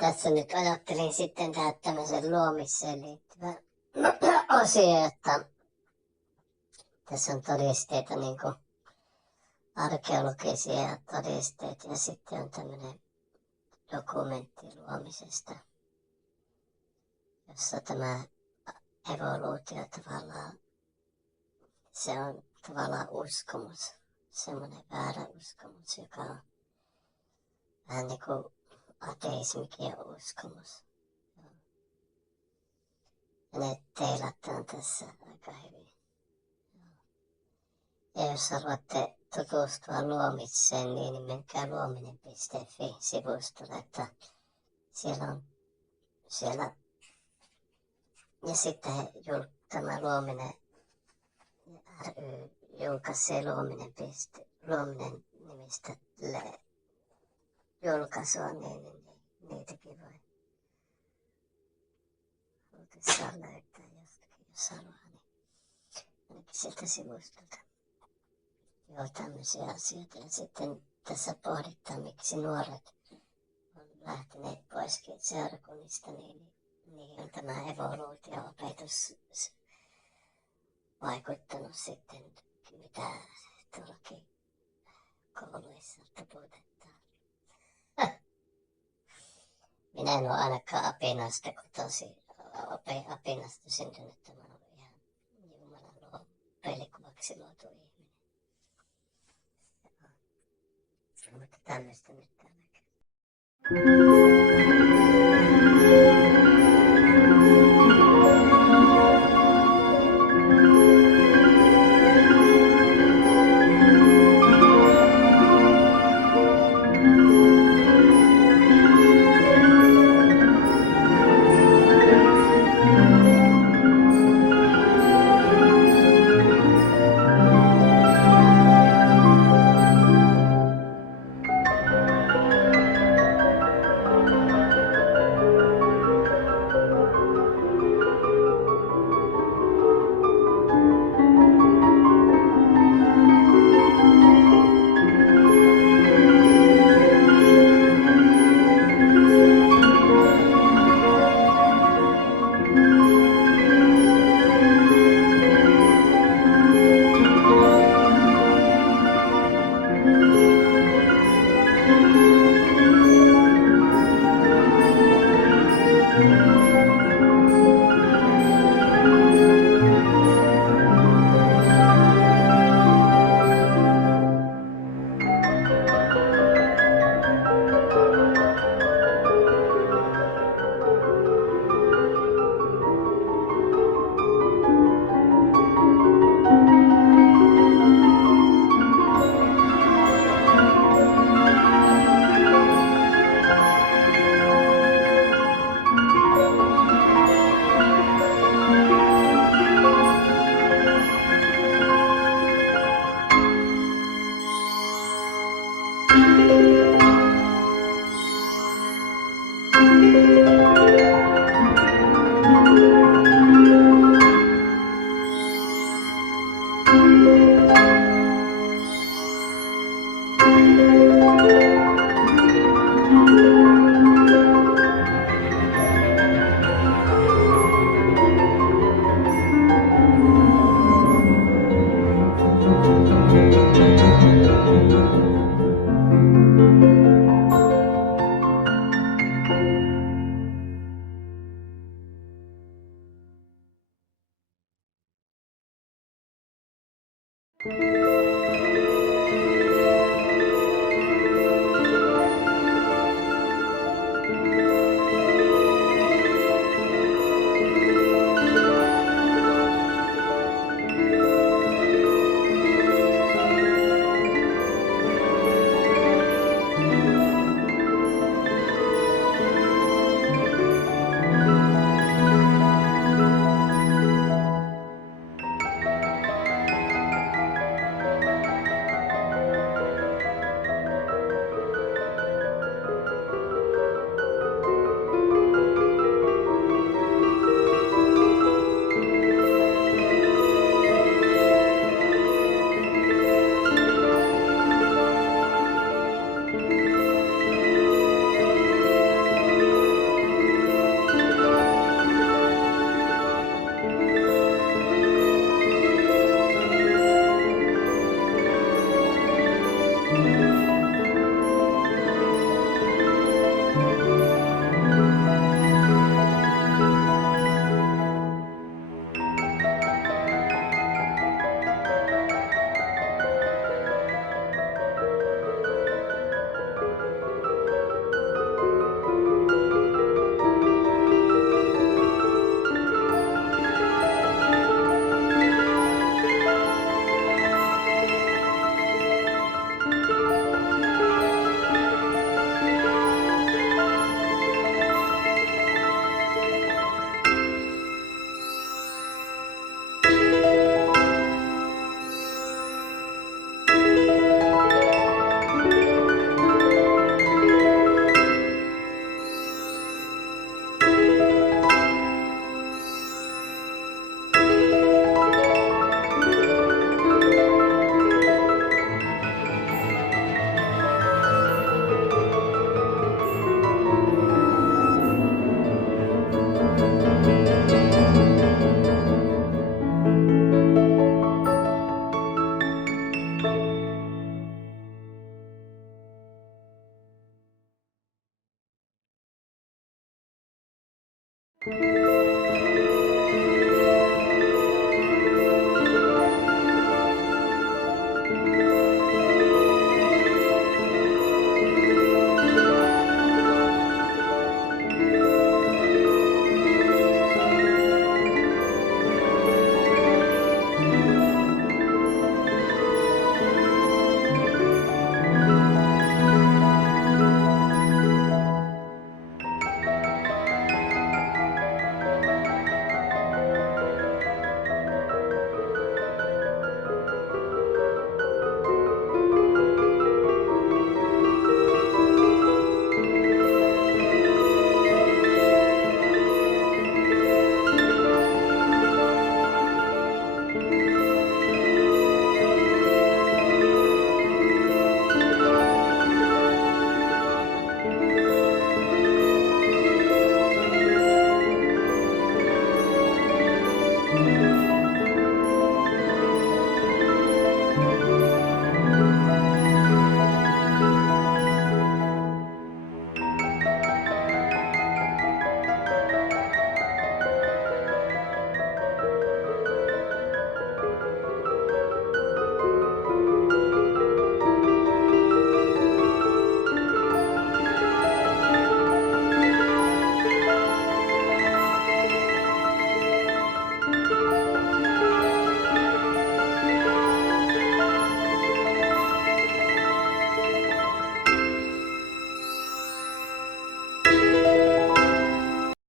Tässä nyt ajattelin sitten tehdä tämmöisen luomiseen liittyvän osio, että tässä on todisteita, niin kuin arkeologisia todisteita, ja sitten on tämmöinen dokumentti luomisesta, jossa tämä evoluutio tavallaan, se on tavallaan uskomus, semmoinen väärä uskomus, joka on vähän niin kuin ateismikin on uskomus. Ja ne teilataan tässä aika hyvin. Ja jos haluatte tutustua Luomiseen, niin menkää luominen.fi-sivustolle, että siellä ja sitten tämä Luominen ry julkaisee Luominen nimistä julkaisua, niin niitäkin voi oikeastaan löytää jostakin, jos haluaa, niin ainakin sieltä sivustolta. Joo, tämmöisiä asioita. Ja sitten tässä pohditaan, miksi nuoret on lähteneet poiskin seurakunnista, niin on tämä evoluutio-opetus vaikuttanut sitten, mitä tuollakin kouluissa taputetaan. Minä en ole ainakaan Apinasta kotoisin, Apinasta syntynyt, tämä on ihan Jumalan pelikuvaksi luotu ihminen. Mutta tämmöistä nyt täällä näkyy.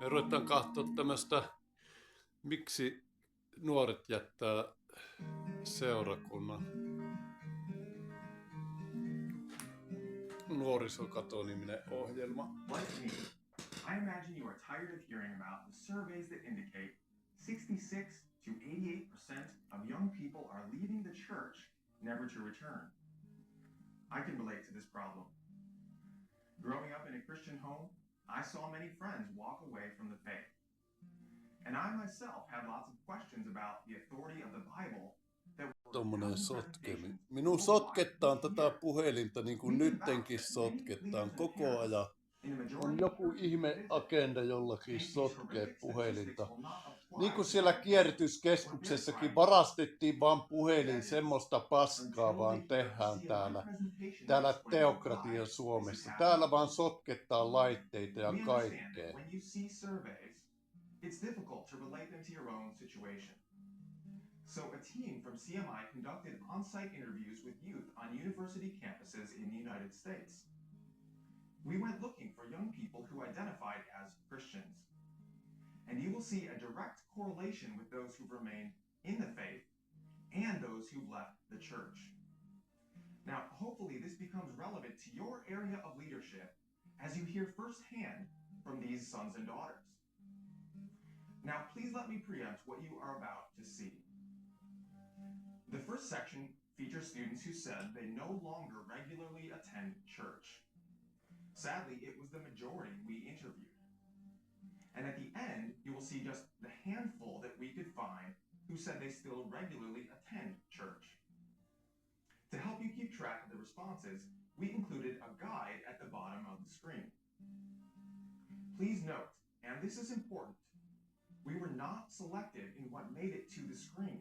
Me ruvetaan katsoa tämmöistä, miksi nuoret jättää seurakunnan. Nuorisokato-niminen ohjelma. Like me, I imagine you are tired of hearing about the surveys that indicate 66 to 88% of young people are leaving the church, never to return. I can relate to this problem. Growing up in a Christian home, I saw many friends walk away from the faith. And I myself had lots of questions about the authority of the Bible. Tommonen sotkemi. Minun sotkettaan tätä puhelinta niin kuin nyttenkin sotkettaan koko ajan. On joku ihme agenda jollakin sotkee puhelinta. Niin kuin siellä kierrätyskeskuksessakin varastettiin vaan puhelin, semmoista paskaa vaan tehdään täällä teokratian Suomessa. Täällä vaan sotkettaa laitteita ja kaikkea. It's difficult to relate them to your own situation. So a team from CMI conducted on-site interviews with youth on university campuses in the United States. We went looking for young people who identified as Christians. And you will see a direct correlation with those who've remained in the faith and those who've left the church. Now, hopefully this becomes relevant to your area of leadership as you hear firsthand from these sons and daughters. Now, please let me preempt what you are about to see. The first section features students who said they no longer regularly attend church. Sadly, it was the majority we interviewed. And at the end, you will see just the handful that we could find who said they still regularly attend church. To help you keep track of the responses, we included a guide at the bottom of the screen. Please note, and this is important, we were not selective in what made it to the screen.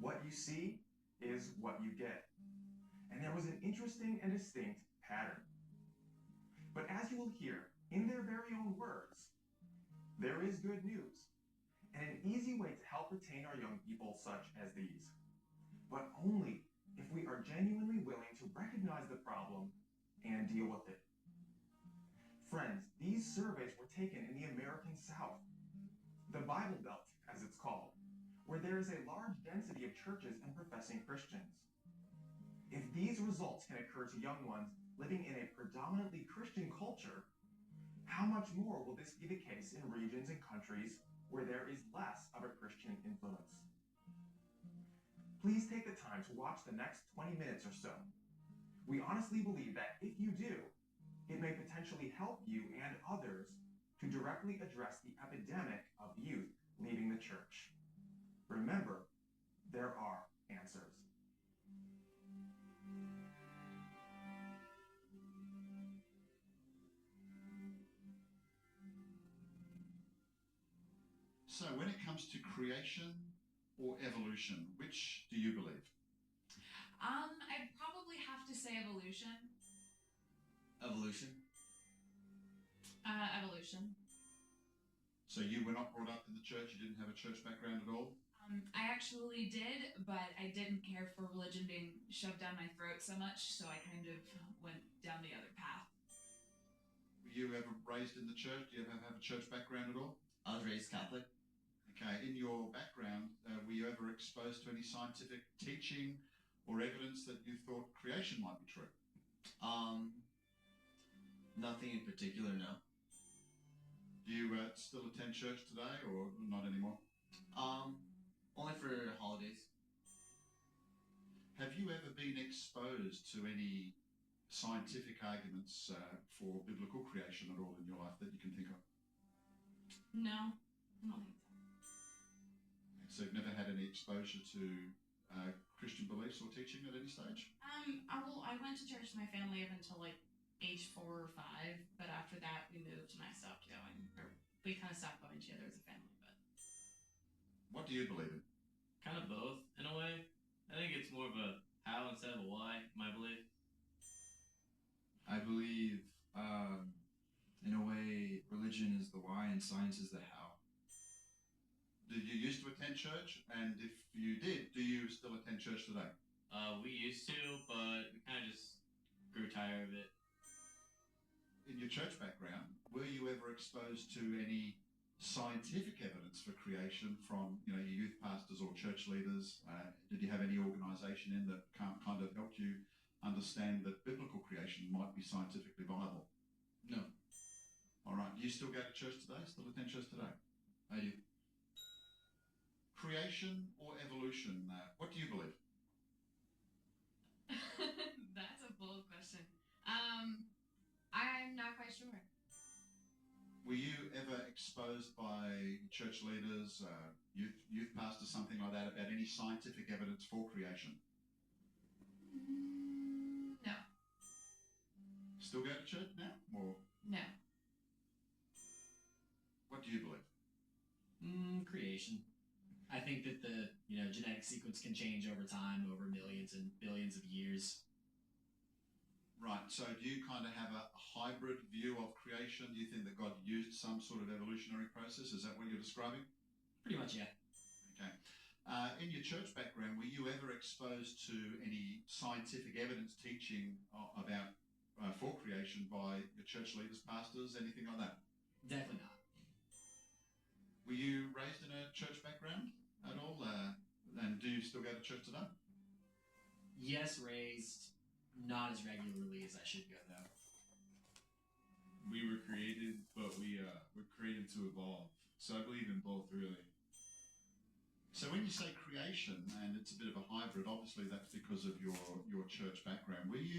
What you see is what you get. And there was an interesting and distinct pattern. But as you will hear, in their very own words, there is good news, and an easy way to help retain our young people such as these. But only if we are genuinely willing to recognize the problem and deal with it. Friends, these surveys were taken in the American South, the Bible Belt, as it's called, where there is a large density of churches and professing Christians. If these results can occur to young ones living in a predominantly Christian culture, how much more will this be the case in regions and countries where there is less of a Christian influence? Please take the time to watch the next 20 minutes or so. We honestly believe that if you do, it may potentially help you and others to directly address the epidemic of youth leaving the church. Remember, there are answers. So when it comes to creation or evolution, which do you believe? I'd probably have to say evolution. Evolution. Evolution. So you were not brought up in the church, you didn't have a church background at all? I actually did, but I didn't care for religion being shoved down my throat so much, so I kind of went down the other path. Were you ever raised in the church? Do you ever have a church background at all? I was raised Catholic. Okay, in your background, were you ever exposed to any scientific teaching or evidence that you thought creation might be true? Nothing in particular, no. Do you still attend church today or not anymore? Only for holidays. Have you ever been exposed to any scientific arguments for biblical creation at all in your life that you can think of? No, I don't think so. So you've never had any exposure to Christian beliefs or teaching at any stage? I went to church with my family up until like age 4 or 5, but after that we moved and I stopped going. Or we kind of stopped going together as a family. But What do you believe in? Kind of both, in a way. I think it's more of a how instead of a why, my belief. I believe, in a way, religion is the why and science is the how. Did you used to attend church? And if you did, do you still attend church today? We used to, but we kind of just grew tired of it. In your church background, were you ever exposed to any scientific evidence for creation from your youth pastors or church leaders? Did you have any organisation in that kind of helped you understand that biblical creation might be scientifically viable? No, All right. Do you still go to church today? Still attend church today? I do. Creation or evolution? What do you believe? that's a bold question. I'm not quite sure. Were you ever exposed by church leaders, youth pastors, something like that, about any scientific evidence for creation? No. Still go to church now? Or No. what do you believe? Creation. I think that the genetic sequence can change over time, over millions and billions of years. Right, so do you kind of have a hybrid view of creation? Do you think that God used some sort of evolutionary process? Is that what you're describing? Pretty much, yeah. Okay. In your church background, were you ever exposed to any scientific evidence teaching about for creation by your church leaders, pastors, anything like that? Definitely not. Were you raised in a church background at all? And do you still go to church today? Yes, raised. Not as regularly as I should go, though. We were created, but we're created to evolve. So I believe in both, really. So when you say creation, and it's a bit of a hybrid, obviously that's because of your church background. Were you